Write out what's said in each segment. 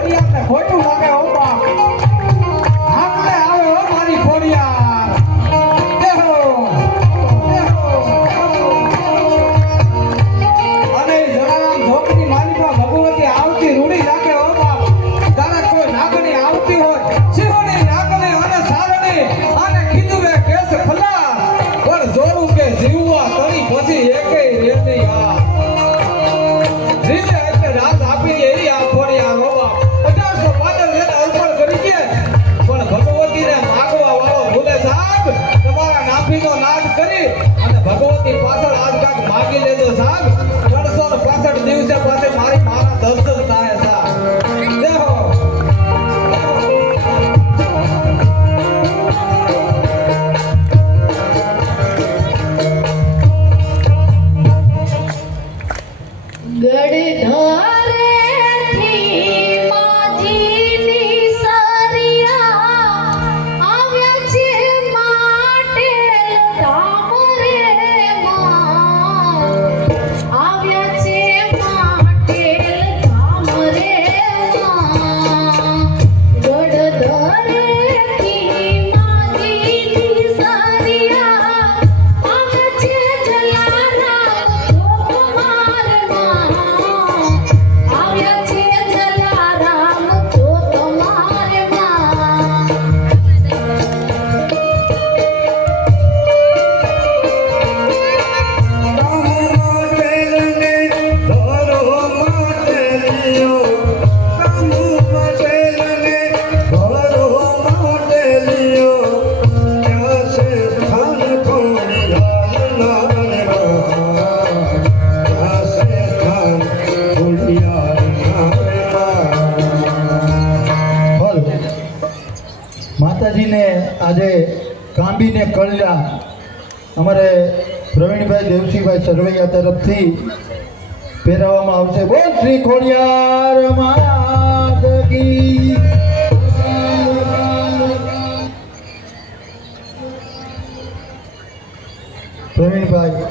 ખોડિયાને ખોટું લાગે હો બાપ હાકલે આવે હો મારી ખોડિયાર દેહો અને જલારામ ઝોપડી માલિકા ભગવતી આવતી રૂડી રાખે હો બાપ તારે કોઈ નાગણી આવતી હોય સિંહની નાગણી અને સારણી અને કીધું વે કેસ ખલા પણ જોરું કે જીવવા તણી પછી એકેય રેતી આ જીવે એટલે રાત આપી દે એરી આ ખોડિયાર હો બાપ 1815 ને અર્પણ કરી દે પણ ભગવતીને માગવા વાળો ભૂલે સાહેબ તમારા નાભીનો નાદ કરી અને ભગવતી પાછળ આજ કાક માગી લેજો સાહેબ 365 દિવસે પાછે મારી મારા દર્શન થાય સાહેબ દેહો માતાજીને આજે કાંબીને કળ્યા અમારે પ્રવીણભાઈ દેવસિંહભાઈ સરવૈયા તરફથી પહેરાવવામાં આવશે. બોલ શ્રી ખોડિયાર માત કી. પ્રવીણભાઈ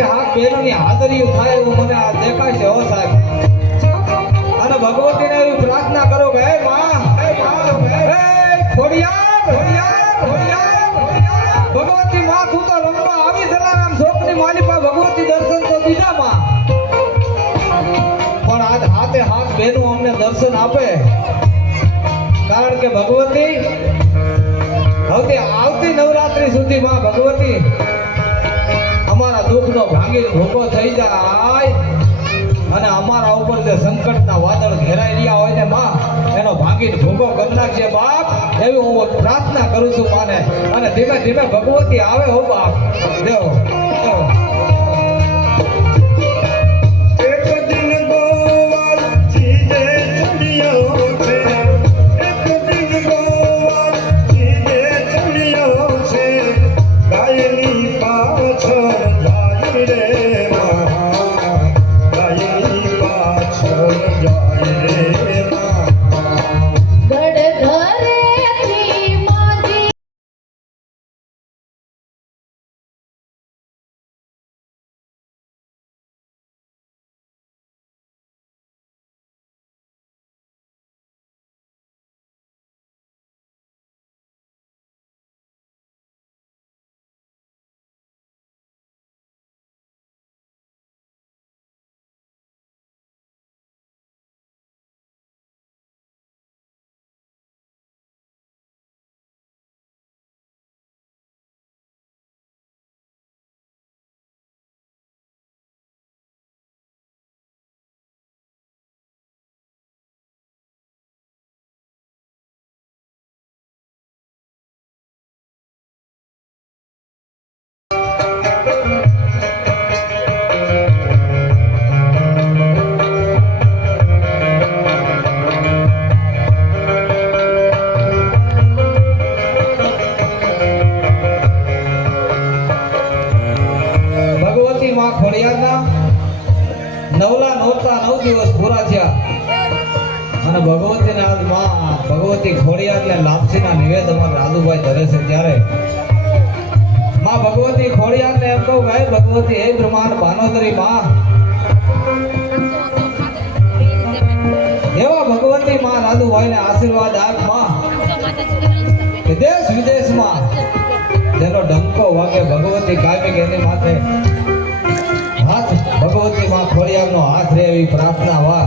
હાજરીયું થાય એવું મને આ દેખાય છે હો સાહેબ. અને ભગવતીને એવી પ્રાર્થના કરો કે હે માં હે ખોડિયાર ભગવતી માં તું તો રમવા આવી જલારામ ઝોપડી માલિકા ભગવતી દર્શન તો દીધા માં પણ આજ હાથે હાથ બેનું અમને દર્શન આપે કારણ કે ભગવતી આવતી નવરાત્રી સુધી માં ભગવતી અમારા દુઃખનો ભાંગી ભૂકો થઈ જાય અને અમારા ઉપર જે સંકટના વાદળ ઘેરાઈ રહ્યા હોય ને માં એનો ભાંગીને ભૂકો કરી નાખજે બાપ એવી હું પ્રાર્થના કરું છું માને અને ધીમે ધીમે ભગવતી આવે હો બાપ દેવો નવલા નોરતા 9 દિવસ પૂરા થયા અને ભગવતીને આજ માં ભગવતી ખોડિયારને લાપસીના નિવેદ અમારા રાજુભાઈ ધરે છે ત્યારે માં ભગવતી ખોડિયારને એમ કહું ગાય ભગવતી હે બ્રહ્માંડ ભાનોદરી માં એવા ભગવતી માં રાજુભાઈને આશીર્વાદ આપ માં કે દેશ વિદેશમાં જેનો ડંકો વાગે ભગવતી કાયમી કે એની માથે હાથ ભગવતી માં ખોડિયારનો હાથ રહે એવી પ્રાર્થના વા